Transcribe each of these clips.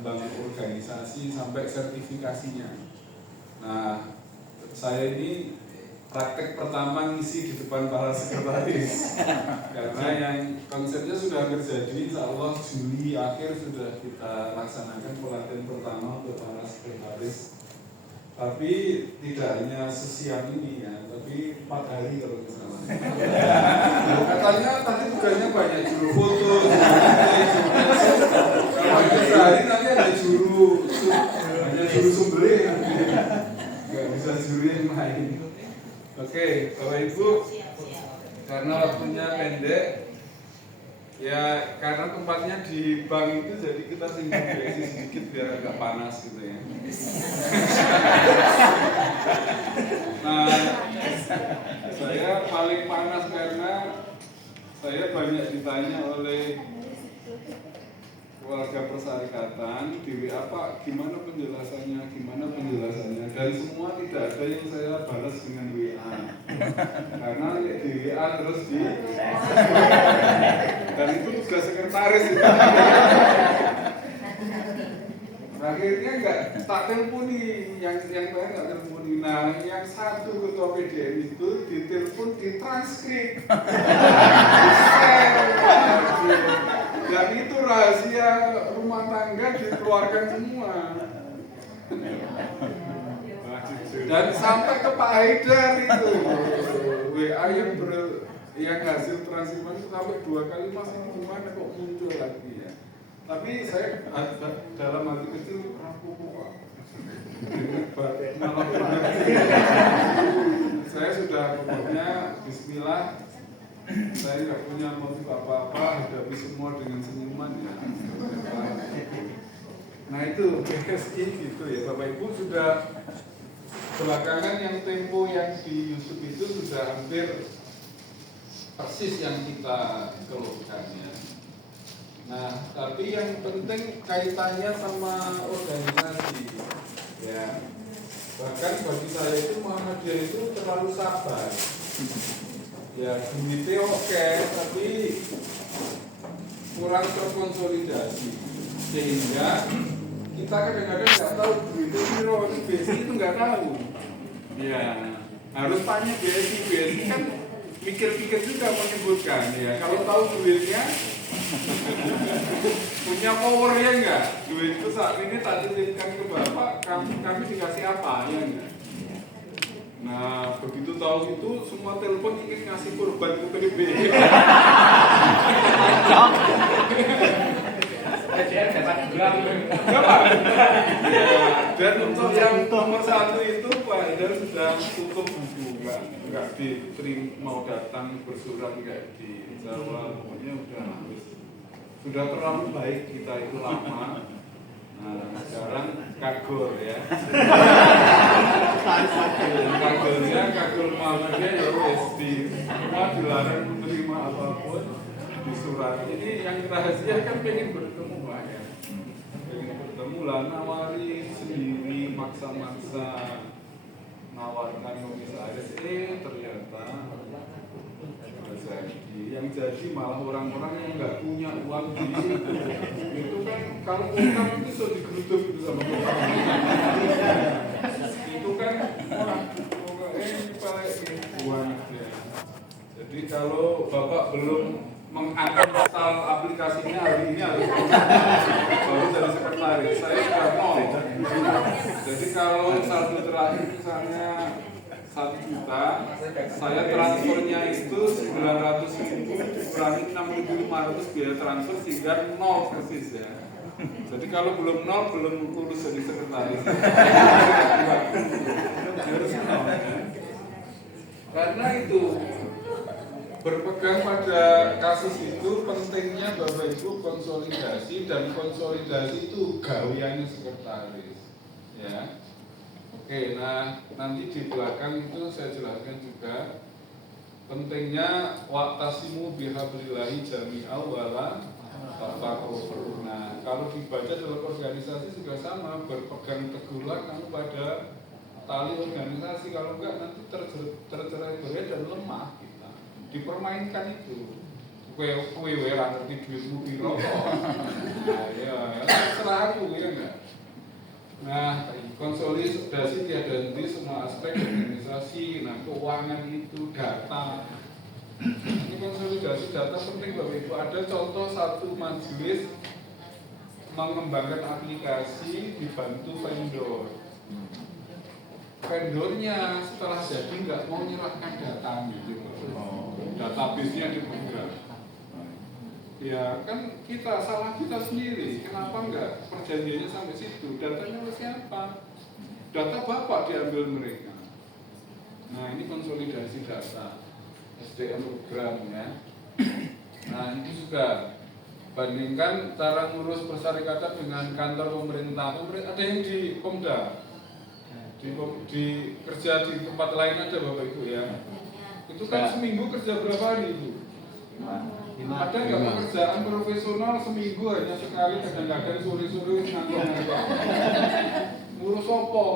membangun organisasi sampai sertifikasinya. Nah, saya ini praktek pertama ngisi di depan para sekretaris karena yang konsepnya sudah hampir jadi, insya Allah Juli akhir sudah kita laksanakan pelatihan pertama untuk para sekretaris. Tapi tidak hanya sesiang ini ya, tapi 4 hari kalau nggak salah. Katanya tadi tugasnya banyak, juru foto, kalau itu sehari nanti ada juru sumbeling, nggak bisa juru yang lain. Oke, Bapak Ibu, karena waktunya pendek, ya karena tempatnya di bank itu jadi kita singgung BSI sedikit biar agak panas gitu ya. Nah, saya paling panas karena saya banyak ditanya oleh keluarga persyarikatan di WA, Pak, gimana penjelasannya, dan semua tidak ada yang saya balas dengan WA karena di WA terus dan itu tugas sekretaris itu. Akhirnya nggak tak teleponi, yang saya nggak teleponi. Nah, yang satu ketua PDM itu ditelepon, ditranskrip, dan itu rahasia rumah tangga dikeluarkan semua. Dan sampai ke Pak Haidar itu WA yang hasil transkripsi itu sampai 2 kali, Mas ini gimana kok muncul lagi ya. Tapi saya dalam hati kecil rapuh Pak. Saya sudah pokoknya Bismillah, saya nggak punya motif apa-apa, hadapi semua dengan senyuman ya. Nah itu BSI gitu ya Bapak Ibu. Sudah belakangan yang tempo yang di YouTube itu sudah hampir persis yang kita keluhkan ya. Nah, tapi yang penting kaitannya sama organisasi ya. Bahkan bagi saya itu Muhammadiyah itu terlalu sabar ya, duitnya oke, tapi kurang terkonsolidasi sehingga kita kadang-kadang nggak tahu duitnya piro, BSI itu nggak tahu ya, harus tanya BSI kan pikir-pikir juga menyebutkan ya, kalau tahu duitnya punya power ya enggak, duit itu saat ini tak titipkan ke Bapak, kami dikasih apa ya enggak. Nah begitu tahu itu semua telepon ingin ngasih kurban ke PDB. Dan untuk yang nomor 1 itu Pak Haidar sudah tutup buku, enggak diterima, mau datang bersurat enggak di Jawa, pokoknya sudah terlalu baik kita itu lama. Nah sekarang kagor ya. Kagor Muhammadiyah ya wes semua dilarang menerima apapun di surat. Ini yang rahasia kan pengen bertemu Pak ya. Pengen bertemu lah, nawari sendiri, maksa-maksa nawarkan komisaris, ternyata yang jadi malah orang-orang yang nggak punya uang di situ. Itu kan kalau utang itu sudah digeruduk itu sama utang. Itu kan orang uang ya. Jadi kalau Bapak belum menginstal aplikasinya hari ini harus baru jadi sekretaris. Saya sudah mau. Jadi kalau saldo terakhir misalnya 1 juta, saya transfernya itu 900.000 kurangi 6.500 biaya transfer sehingga 0 persis ya. Jadi kalau belum 0 belum lulus jadi sekretaris. Harus 0 ya. Karena itu berpegang pada kasus itu pentingnya Bapak Ibu konsolidasi, dan konsolidasi itu gaweannya sekretaris ya. Oke, nah nanti di belakang itu saya jelaskan juga pentingnya wa'tasimu bihablillahi jami'an wala tafarraqu. Nah, kalau dibaca dalam organisasi juga sama, berpegang teguhlah kamu pada tali organisasi, kalau enggak nanti tercerai-berai dan lemah kita. Dipermainkan itu. kowe ora ngerti duitmu piro kok. Nah, ya serah aku ya enggak. Nah, konsolidasi tiada henti semua aspek organisasi, nah keuangan itu data. Ini konsolidasi data penting Bapak Ibu. Ada contoh satu majelis mengembangkan aplikasi dibantu vendor. Vendornya setelah jadi nggak mau menyerahkan datanya gitu. Database-nya dipegang. Ya kan salah kita sendiri. Kenapa enggak perjanjiannya sampai situ? Datanya oleh siapa? Data Bapak diambil mereka. Nah ini konsolidasi data SDM program ya. Nah ini juga bandingkan cara ngurus persyarikatan dengan kantor pemerintah. Ada yang di Pemda, di kerja di tempat lain ada Bapak Ibu ya. Itu kan seminggu kerja berapa hari itu? Ada nggak pekerjaan profesional seminggu hanya sekali, kadang-kadang sore-sore ngantor-ngantor ngurus opo?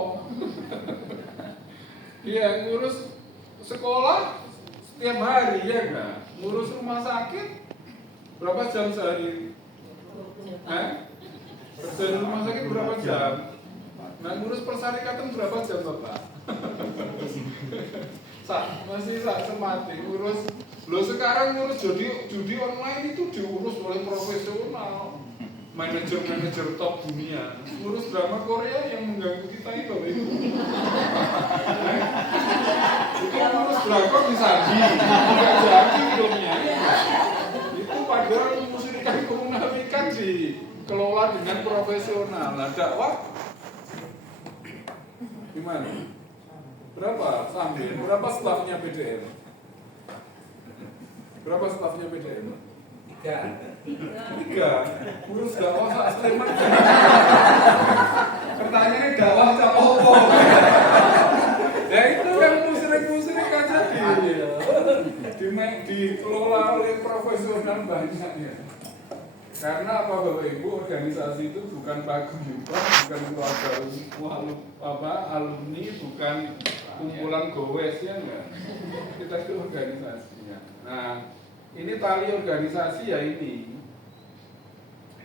Iya, ngurus sekolah setiap hari ya enggak? Ngurus rumah sakit berapa jam sehari? Kerja di rumah sakit berapa jam? Nah, ngurus persyarikatan berapa jam Bapak? Masih semati ngurus. Loh sekarang ngurus judi online itu diurus oleh profesional, manajer top dunia. Ngurus drama Korea yang mengganggu kita itu, itu ngurus drakor di Sandi, nggak jadi filmnya. Itu padahal musyrikah kemunafikan dikelola dengan profesional. Nah, dakwah gimana? Berapa sambil? Berapa stafnya PDM? Berapa stafnya PDM? 3. Urus dakwah Pak Sleman. Pertanyaannya dakwah apa opo? Ya itu yang musyrik aja dikelola oleh profesional banyaknya. Karena apa Bapak Ibu, organisasi itu bukan paguyuban, bukan keluarga alumni, bukan kumpulan gowes ya enggak. Kita itu organisasinya. Nah, ini tali organisasi ya ini.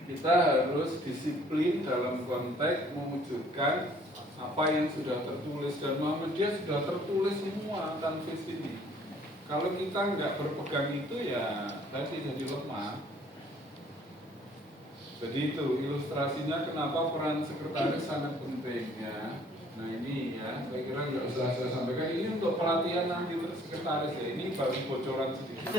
Kita harus disiplin dalam konteks mewujudkan apa yang sudah tertulis, dan Muhammadiyah sudah tertulis semua tanfis ini. Kalau kita nggak berpegang itu ya tadi jadi lemah. Jadi itu ilustrasinya kenapa peran sekretaris sangat penting ya. Nah ini ya, saya kira nggak usah saya sampaikan. Ini untuk pelatihan nanti sekretaris ya. Ini baru bocoran sedikit.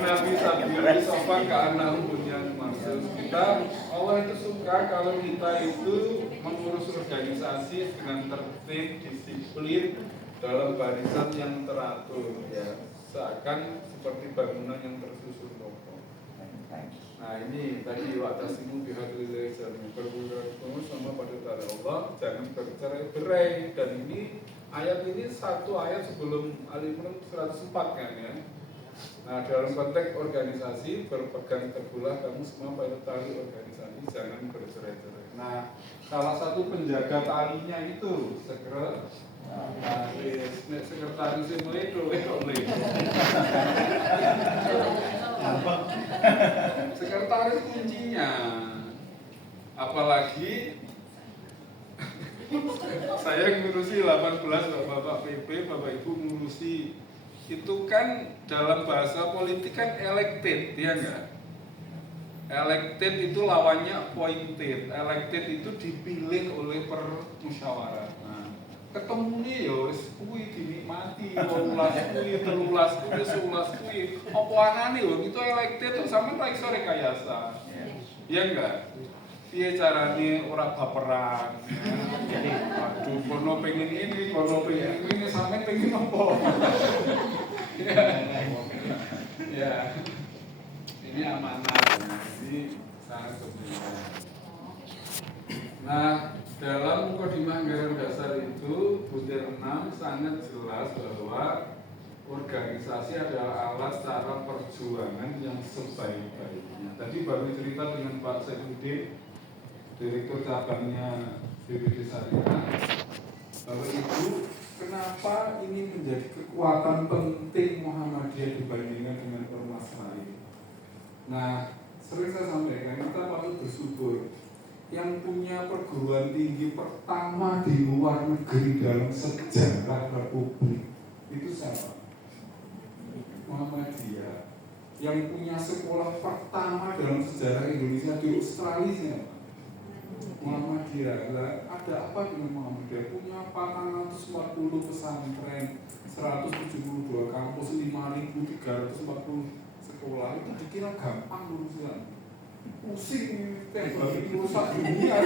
Nabi Sabiri sopan ke anak punya maksud kita. Allah itu suka kalau kita itu mengurus organisasi dengan tertib, disiplin, dalam barisan yang teratur ya, seakan seperti bangunan yang tersusun kokoh. Nah ini tadi waktasimu bihadrillah berbuat sama pada taala Allah, jangan bercerai-berai. Dan ini ayat ini satu ayat sebelum Al-Imran 104 kan ya. Nah dalam konteks organisasi, berpegang teguhlah kamu semua pada tali organisasi, jangan bercerai-berai. Nah salah satu penjaga talinya itu sekretaris sekretaris kuncinya. Apalagi saya ngurusi 18 Bapak PP, Bapak Ibu ngurusi itu kan dalam bahasa politik kan elected, ya enggak? Elected itu lawannya appointed. Elected itu dipilih oleh permusyawaratan. Ketemu nih ya kuwi dinikmati 12 kuwi 13 kuwi 11 kuwi apa anane lho itu elected kok sampean ra iso rekayasa. Iya enggak? Piye carane ora baperan. Jadi aduh kono pengen ini, kono pengen ini, sampean pengen apa? Ya. Ini amanah. Jadi sangat penting. Nah, dalam mukadimah anggaran dasar itu butir 6 sangat jelas bahwa organisasi adalah alat cara perjuangan yang sebaik-baiknya. Tadi baru cerita dengan Pak Saifuddin, Direktur cabangnya BPD Syariah, bahwa itu kenapa ini menjadi kekuatan penting Muhammadiyah dibandingkan dengan ormas lain. Nah, sering saya sampaikan, kita patut bersyukur yang punya perguruan tinggi pertama di luar negeri dalam sejarah Republik itu siapa? Muhammadiyah. Yang punya sekolah pertama dalam sejarah Indonesia di Australia siapa? Muhammadiyah. Ada apa dengan Muhammadiyah? Punya 440 pesantren, 172 kampus, 5.340 sekolah. Itu dikira gampang urusan. Pusing tembak merusak dunia.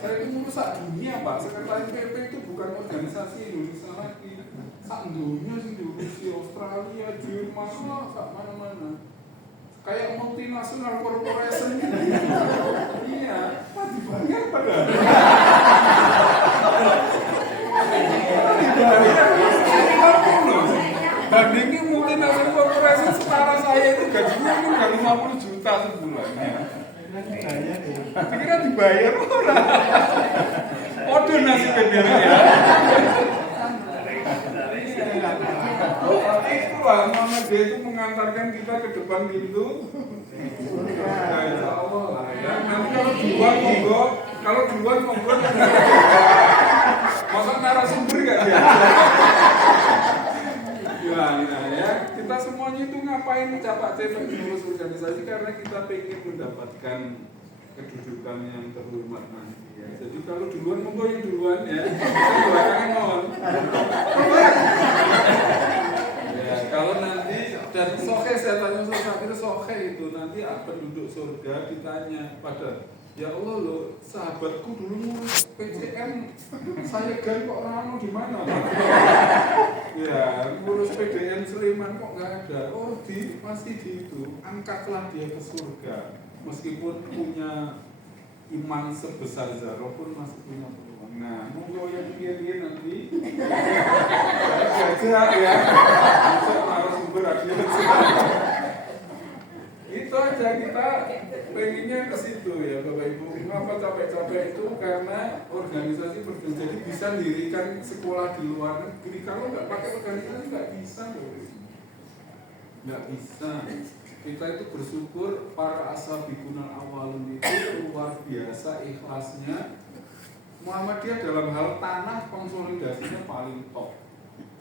Saya itu merusak dunia, Pak. Sekretaris PP itu bukan organisasi Indonesia lagi. Sak dunia sih diurusi Australia, Jerman, sak mana-mana. Kayak multinasional corporation gitu. Iya, Pak dibayar padahal. Bandingin multinasional corporation setara saya itu gajinya mungkin nggak 50 juta sebulan. Kira dibayar orang. Oh donasi kendiri ya. Itulah Muhammadiyah itu mengantarkan kita ke depan pintu. Insya Allah lah ya. Nanti kalau duluan monggo. Masa narasumber gak dia? Ya, kita semuanya itu ngapain capak-cepek ngurus organisasi karena kita pengen mendapatkan kedudukan yang terhormat nanti ya. Jadi kalau duluan monggo yang duluan ya. Belakangan mohon. Ya, kalau nanti dan sohe saya tanya akhirnya sohe itu nanti penduduk surga ditanya pada ya Allah loh, sahabatku dulu ngurus PCM, saya gan kok rano di mana? Ya, ngurus PDN Sleman kok nggak ada. Oh, masih di itu. Angkatlah dia ke surga. Meskipun punya iman sebesar Zaro pun masih punya peluang. Nah, monggo yang pikir nanti. Gajah ya. Bisa narasumber akhirnya. Itu aja kita pengennya ke situ ya Bapak Ibu. Mengapa capek-capek itu karena organisasi jadi bisa dirikan sekolah di luar negeri. Kalau nggak pakai organisasi nggak bisa loh. Nggak bisa. Kita itu bersyukur para ashabikunal awalun itu luar biasa ikhlasnya. Muhammadiyah dalam hal tanah konsolidasinya paling top.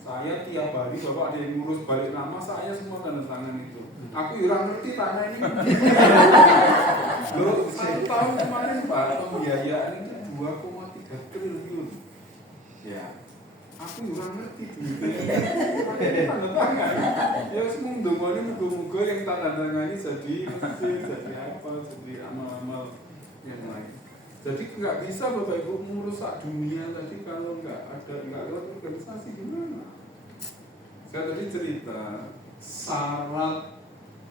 Saya tiap hari Bapak ada yang ngurus balik nama, saya semua tanda tangan itu. Aku kurang ngerti tanah ini. Loh, 1 tahun kemarin Pak, pembiayaan itu 2,3 triliun. Ya, aku kurang ngerti duitnya. Tanda tangan. Ya semua ndongone muga-muga yang tanda tangan ini jadi mesin, jadi apa, jadi amal-amal yang lain. Jadi nggak bisa Bapak Ibu merusak dunia tadi kalau nggak lewat organisasi gimana? Saya tadi cerita syarat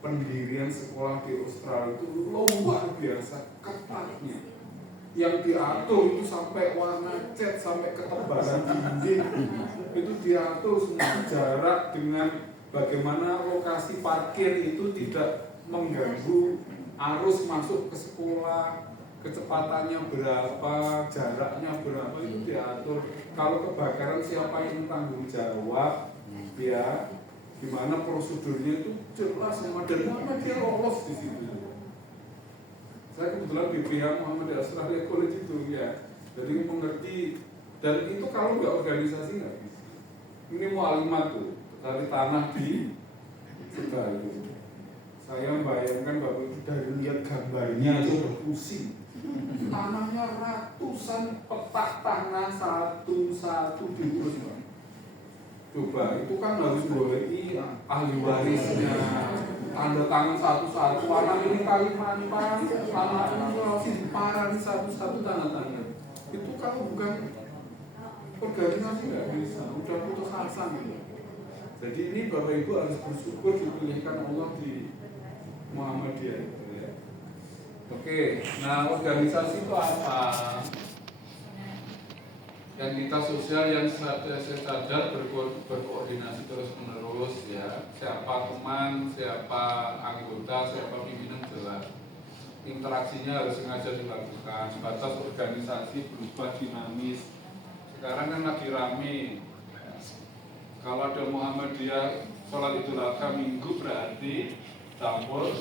pendirian sekolah di Australia itu luar biasa ketatnya. Yang diatur itu sampai warna cat, sampai ketebalan dinding itu diatur semua, jarak dengan bagaimana lokasi parkir itu tidak mengganggu arus masuk ke sekolah, kecepatannya berapa, jaraknya berapa itu diatur. Kalau kebakaran siapa yang tanggung jawab, ya, dimana prosedurnya itu jelas sama dan Muhammadiyah lolos di situ. Saya kebetulan BPH Muhammadiyah Australia College itu ya, jadi mengerti dan itu kalau nggak organisasi nggak bisa. Ini mualimat tuh cari tanah di Sebalu. Saya membayangkan Bapak Ibu dari lihat gambarnya aja udah pusing. Tanahnya ratusan petak tanah satu-satu diurus. Coba itu kan harus boleh ahli warisnya, tanda tangan satu-satu. Anak ini Kalimantan, anak ini Sulawesi Parang satu-satu tanda tangan. Itu kalau bukan organisasi nggak bisa, udah putus asa gitu. Jadi ini Bapak Ibu harus bersyukur dipilihkan Allah di Muhammadiyah itu ya. Oke, nah organisasi itu apa? Dan kita sosial yang sadar berkoordinasi terus menerus ya. Siapa teman, siapa anggota, siapa pimpinan jelas. Interaksinya harus sengaja dilakukan. Batas organisasi berubah dinamis. Sekarang kan lagi rame. Kalau ada Muhammadiyah sholat Idul Adha Minggu berarti campur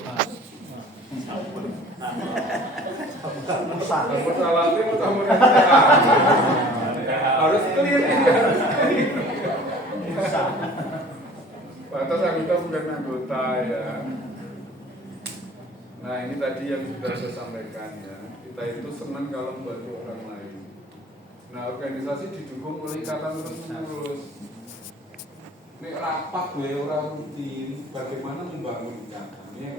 salatnya mau campur harus clear ya. Batas anggota bukan anggota ya. Nah ini tadi yang sudah saya sampaikan ya. Kita itu senang kalau membantu orang lain. Nah organisasi didukung oleh ikatan terus-menerus. Ini rapat gue orang rutin, bagaimana membangun ikatan ya.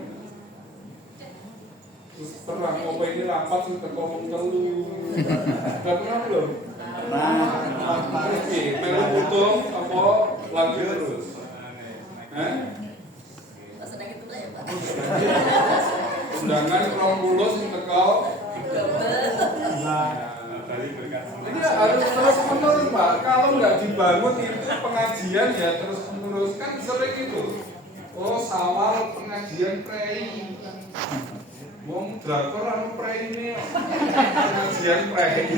Terus terang apa ini rapat sudah ngomong telu. Gak pernah belum? Terus melu butuh apa lanjut terus? Undangan kurang mulus teko. Ini harus terus menerus Pak. Kalau nggak dibangun itu pengajian ya terus menerus kan sering gitu. Oh sawal pengajian prei. Wong drakor anu prei ini pengajian prei.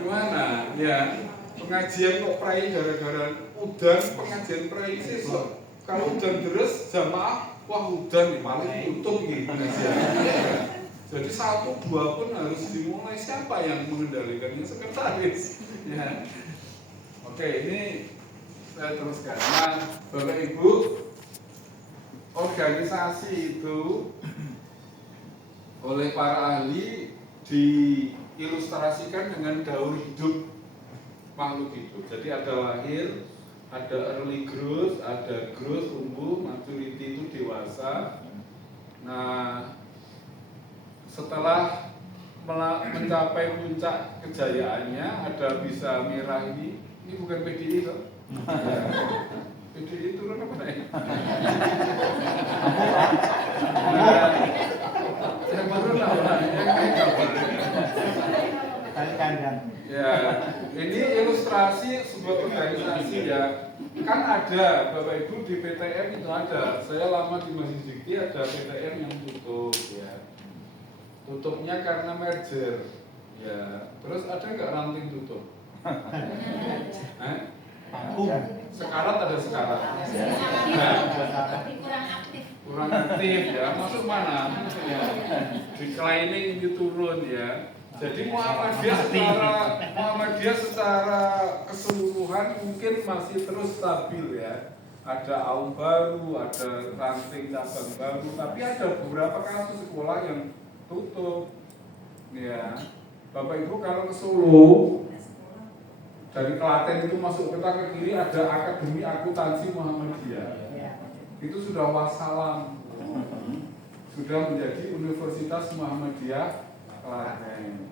Gimana? Ya pengajian kok prei gara-gara udan pengajian prei sesuk. Kalau udan deres jamaah wah udan nih paling tutup gitu pengajian. Jadi 1-2 pun harus dimulai. Siapa yang mengendalikannya? Sekretaris ya. Oke ini saya teruskan. Nah Bapak Ibu, organisasi itu oleh para ahli diilustrasikan dengan daur hidup makhluk hidup. Jadi ada lahir, ada early growth, ada growth tumbuh, maturity itu dewasa. Nah setelah mencapai puncak kejayaannya ada bisa merah ini bukan PDI loh. PDI turun apa naik? Yang turun apa? Yang naik apa? Ya, ini ilustrasi sebuah organisasi ya. Kan ada Bapak Ibu di PTM itu ada. Saya lama di Masjid Dikti ada PTM yang tutup ya. Tutupnya karena merger, ya. Terus ada nggak ranting tutup? Sekarat ada sekarat. Nah, kurang aktif ya. Masuk mana? Ya. Declining itu turun ya. Jadi Muhammadiyah secara keseluruhan mungkin masih terus stabil ya. Ada aum baru, ada ranting cabang baru, tapi ada beberapa kasus sekolah yang tutup ya. Bapak Ibu kalau ke Solo dari Klaten itu masuk peta ke kiri ada Akademi Akuntansi Muhammadiyah. Itu sudah wassalam, sudah menjadi Universitas Muhammadiyah Klaten.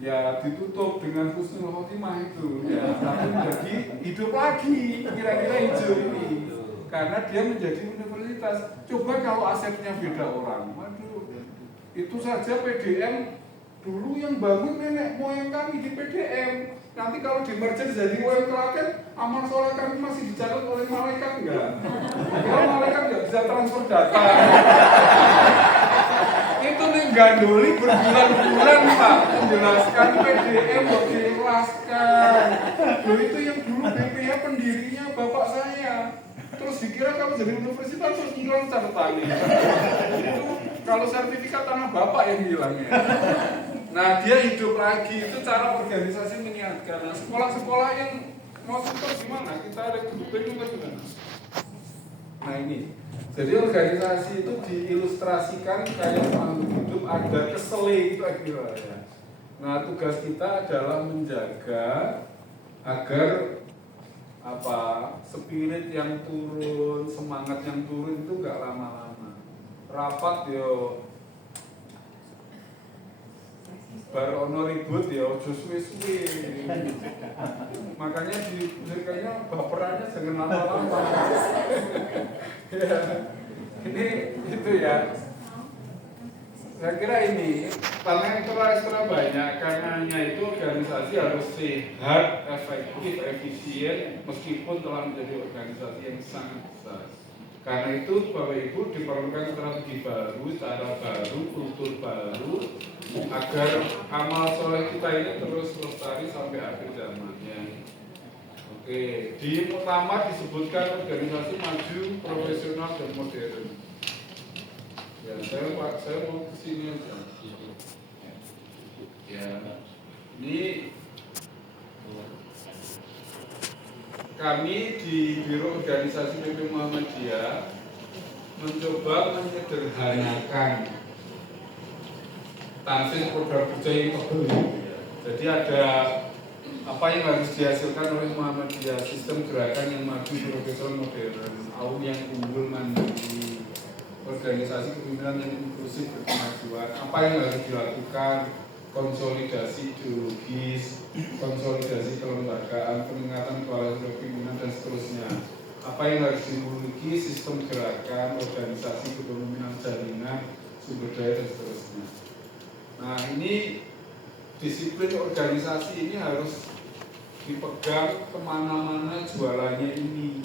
Ya ditutup dengan husnul khotimah itu ya, tapi menjadi hidup lagi kira-kira hijau ini karena dia menjadi universitas. Coba kalau asetnya beda orang, waduh. Itu saja PDM dulu yang bangun nenek moyang kami di PDM. Nanti kalau di merger jadi UM Klaten, amal soleh kami masih dicatat oleh malaikat enggak? Kalau malaikat enggak bisa transfer data. Itu nih gandoli berbulan-bulan Pak menjelaskan PDM kok diikhlaskan. Loh itu yang dulu BPH pendirinya bapak saya. Terus dikira kalau jadi universitas terus hilang catatannya. Itu kalau sertifikat tanah bapak yang hilang ya. Nah dia hidup lagi, itu cara organisasi mengingatkan. Nah, sekolah-sekolah yang mau support gimana? Kita ada gedung juga gimana? Nah ini, jadi organisasi itu diilustrasikan kayak makhluk hidup ada kesele itu akhirnya ya. Nah tugas kita adalah menjaga agar spirit yang turun, semangat yang turun itu nggak lama-lama. Rapat yo baru ono ribut ya ojo suwe-suwe. Makanya kayaknya baperannya jangan lama-lama. Ya. Ini itu ya. Saya kira ini karena ekstra banyak, karenanya itu organisasi harus sehat, efektif, efisien meskipun telah menjadi organisasi yang sangat besar. Karena itu Bapak Ibu diperlukan strategi baru, cara baru, kultur baru agar amal soleh kita ini terus lestari sampai akhir zamannya. Oke, di Muktamar disebutkan organisasi maju, profesional dan modern. Ya, saya mau ke sini aja. Ya, ini kami di Biro Organisasi PP Muhammadiyah mencoba menyederhanakan tansis program kerja yang tebal. Jadi ada apa yang harus dihasilkan oleh Muhammadiyah, sistem gerakan yang maju, profesional, modern, AUM yang unggul, mandiri, organisasi kepemimpinan yang inklusif berkemajuan. Apa yang harus dilakukan? Konsolidasi ideologis, konsolidasi kelembagaan, peningkatan kualitas kepemimpinan dan seterusnya. Apa yang harus dimiliki? Sistem gerakan, organisasi kepemimpinan, jaringan, sumber daya dan seterusnya. Nah, ini disiplin organisasi ini harus dipegang kemana-mana jualannya ini,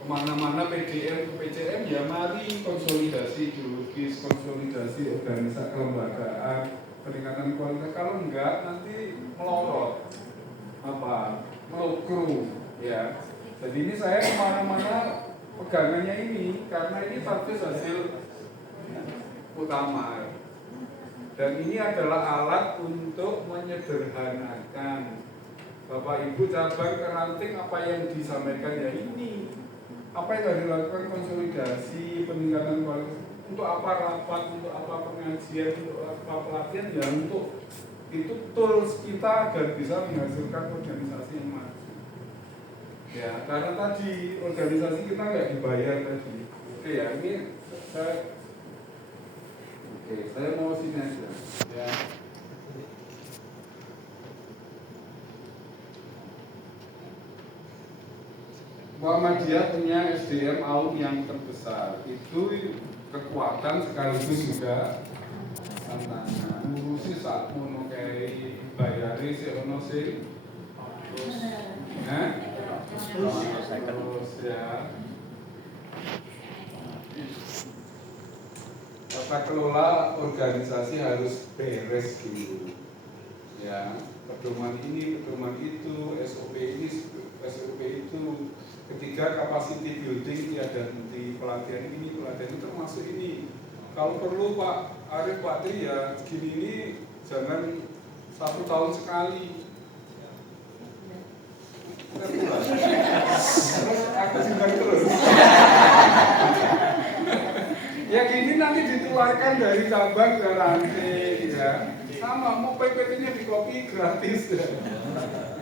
kemana-mana PDM ke PCM ya mari konsolidasi ideologis, konsolidasi organisasi kelembagaan, peningkatan kualitas. Kalau enggak nanti melorot apa melukru ya. Jadi ini saya kemana-mana pegangannya ini karena ini target hasil utama. Dan ini adalah alat untuk menyederhanakan. Bapak Ibu cabang ke ranting apa yang disampaikan ya ini. Apa yang harus dilakukan konsolidasi, peningkatan kualitas. Untuk apa rapat, untuk apa pengajian, untuk apa pelatihan ya untuk itu tools kita agar bisa menghasilkan organisasi yang maju. Ya, karena tadi organisasi kita nggak dibayar tadi. Oke ya, ini saya mau sini aja. Ya. Muhammadiyah punya SDM AUM yang terbesar. Itu kekuatan sekaligus juga tantangan. Ngurusi saat mono kayak bayari si ono sing terus ya. Tata kelola organisasi harus beres dulu. Ya, pedoman ini, pedoman itu, SOP ini, SOP itu. Ketiga, capacity building tiada henti, pelatihan ini, pelatihan itu termasuk ini. Kalau perlu Pak Arif, Pak Tri ya, gini ini jangan 1 tahun sekali. Terus aku simpan terus. Ya gini nanti ditularkan dari cabang ke ranting ya. Sama mau PPT-nya di copy gratis ya.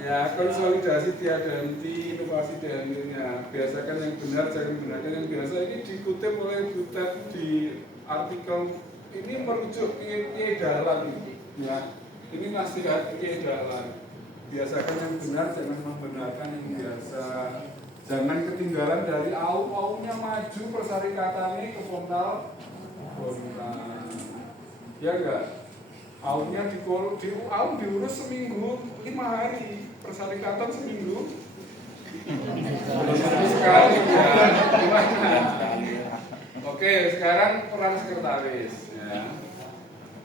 Ya, konsolidasi tiada henti, inovasi tiada hentinya. Biasakan yang benar, jangan gunakan yang biasa. Ini dikutip oleh Butet di artikel ini merujuk Kiai Dahlan ya. Ini nasihat Kiai Dahlan. Biasakan yang benar, jangan membenarkan yang biasa. Jangan ketinggalan dari AUM-AUMnya maju persyarikatannya ke Pontal. Ya enggak? AUM-nya diurus seminggu, 5 hari, persyarikatan seminggu. Sekali ya. Gimana? Oke, sekarang peran sekretaris ya.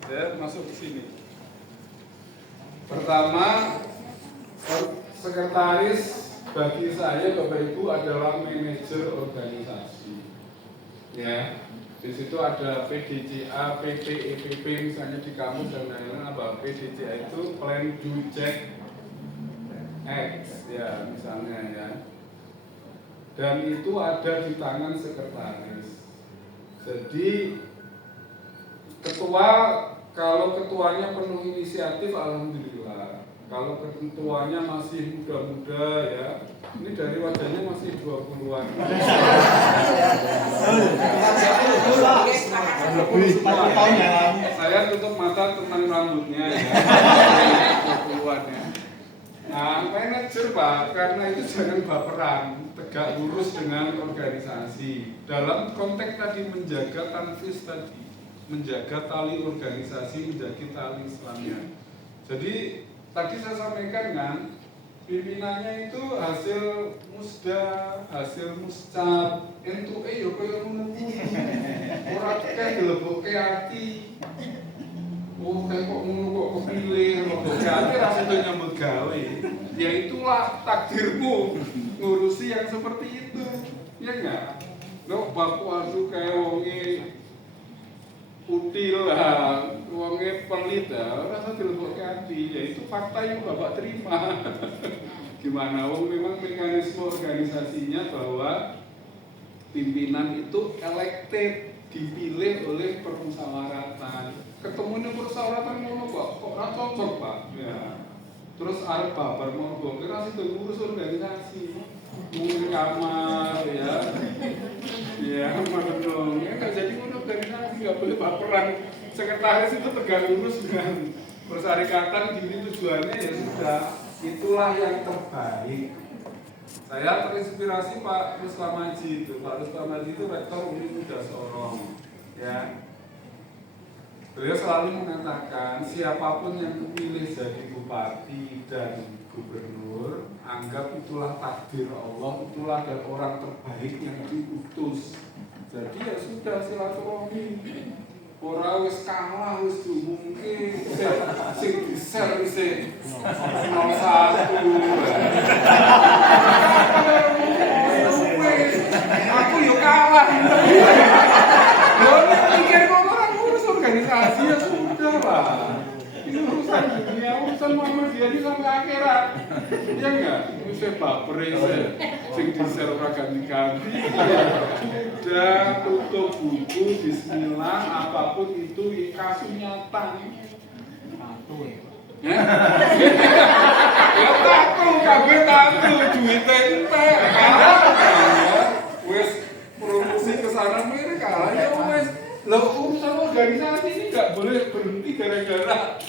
Saya masuk ke sini. Pertama, sekretaris bagi saya Bapak Ibu adalah manajer organisasi. Ya. Di situ ada PDCA, PP, EPP misalnya di kampus dan lain-lain. Apa PDCA itu Plan Do Check X ya misalnya ya. Dan itu ada di tangan sekretaris. Jadi ketua, kalau ketuanya penuh inisiatif alhamdulillah. Kalau ketuanya masih muda-muda ya, ini dari wajahnya masih 20-an. Saya tutup mata tentang rambutnya ya. 20-an ya. Nah, manajer Pak, karena itu jangan baperan, tegak lurus dengan organisasi. Dalam konteks tadi menjaga tanfis tadi, menjaga tali organisasi, menjaga tali Islamnya. Jadi tadi saya sampaikan kan, pimpinannya itu hasil musda, hasil muscap, entuke yo koyo ngono kuwi. Ora kayak dilebokke ati. Oh, kayak kok ngono kok kepilih kok gawe rasane nyambut gawe. Ya itulah takdirmu ngurusi yang seperti itu. Ya enggak? Lo bapak waduh kayak wonge util lah, wonge pelit lah, rasa dilebok hati. Ya itu fakta yang bapak terima. Gimana? Wong memang mekanisme organisasinya bahwa pimpinan itu elected, dipilih oleh permusyawaratan. Ketemunya permusyawaratan ngono kok ora cocok, Pak. Ya. Terus arep babar monggo, kira sih ngurus organisasi. Ngurus kamar ya. Ya, menung. Ya enggak jadi ngurus organisasi, enggak boleh baperan. Sekretaris itu tegak lurus dengan persyarikatan gini tujuannya ya sudah. Itulah yang terbaik. Saya terinspirasi Pak Rustam Maji itu. Pak Rustam Maji itu rektor Uni Muda Sorong. Ya, beliau selalu mengatakan siapapun yang kepilih jadi bupati dan gubernur, anggap itulah takdir Allah, itulah dan orang terbaik yang diutus. Jadi ya sudah silaturahmi. Ora wis kalah wis diumumke sing di-share sing 01. Aku yo kalah. Yo mikir kok ora ngurus organisasi ya sudah lah. Ini urusan dunia, urusan Muhammadiyah ini sampai akhirat. Iya enggak? Wis baper sing di-share ora ganti-ganti. Sudah tutup buku, bismillah, apapun itu kasih nyata. Ya? Ya tahu, kabeh tahu, duitnya entek. Wes promosi ke sana mere kalah ya wes. Lah urusan organisasi ini enggak boleh berhenti gara-gara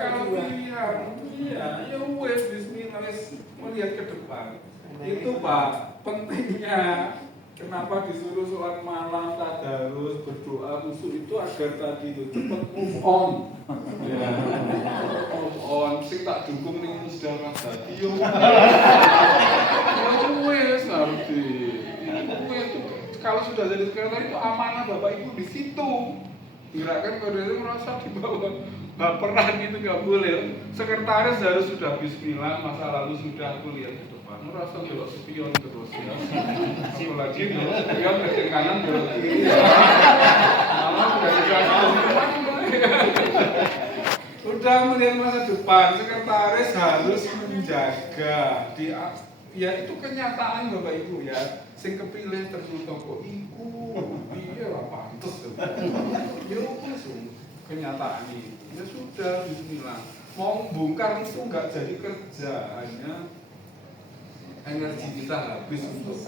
kalah pilihan. Iya, ya wes bismillah wes melihat ke depan. Itu Pak, pentingnya kenapa disuruh sholat malam, tadarus, berdoa, khusyuk itu agar tadi itu cepat move on. Ya, move on. Sing tak dukung nih musyawarah tadi. Yo, wes ngerti. Kalau sudah jadi sekretaris itu amanah Bapak Ibu di situ. Gerakan kode itu merasa di bawah baperan itu nggak boleh. Sekretaris harus sudah bismillah, masa lalu sudah aku lihat itu. Merasa belok spion terus ya. Apalagi belok spion ke kanan belok kiri. Malah udah dikasih. Sudah melihat masa depan, sekretaris harus menjaga ya itu kenyataan Bapak Ibu ya. Sing kepilih terus toko iku, iya lah pantes. Ya wis kenyataan ini. Ya sudah bismillah. Mau bongkar itu enggak jadi kerja, hanya energi kita habis untuk.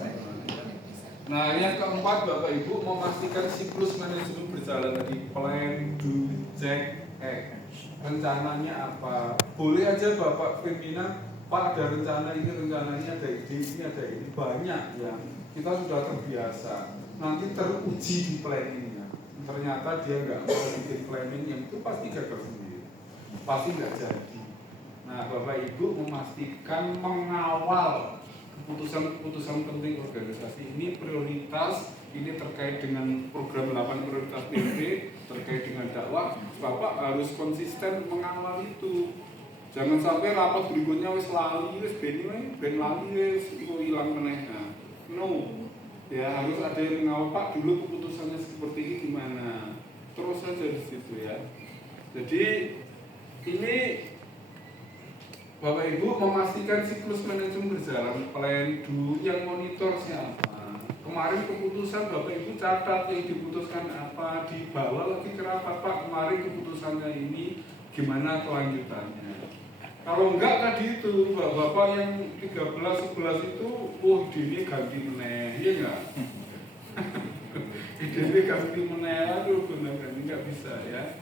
Nah, yang keempat Bapak Ibu memastikan siklus manajemen berjalan tadi, plan, do, check, act. Rencananya apa? Boleh aja Bapak pimpinan, Pak ada rencana ini, rencananya ada ini, ada ini, banyak ya. Kita sudah terbiasa. Nanti teruji di planningnya. Ternyata dia nggak mau bikin planning yang itu pasti gagal sendiri, pasti nggak jadi. Nah, Bapak Ibu memastikan mengawal keputusan-keputusan penting organisasi ini prioritas, ini terkait dengan program 8 prioritas PP, terkait dengan dakwah. Bapak harus konsisten mengawal itu. Jangan sampai rapat berikutnya wis lali, wis ben lali wis iku ilang meneh. No. Ya harus ada yang mengawal, Pak dulu keputusannya seperti ini gimana. Terus saja di situ ya. Jadi ini Bapak Ibu memastikan siklus manajemen berjalan, plan dulu yang monitor siapa. Kemarin keputusan Bapak Ibu catat yang diputuskan apa, dibawa lagi ke rapat, Pak kemarin keputusannya ini gimana kelanjutannya. Kalau enggak tadi itu Bapak yang 13-11 itu, ini ganti meneh, iya enggak? Ini ganti meneh, aduh benar-benar enggak bisa ya.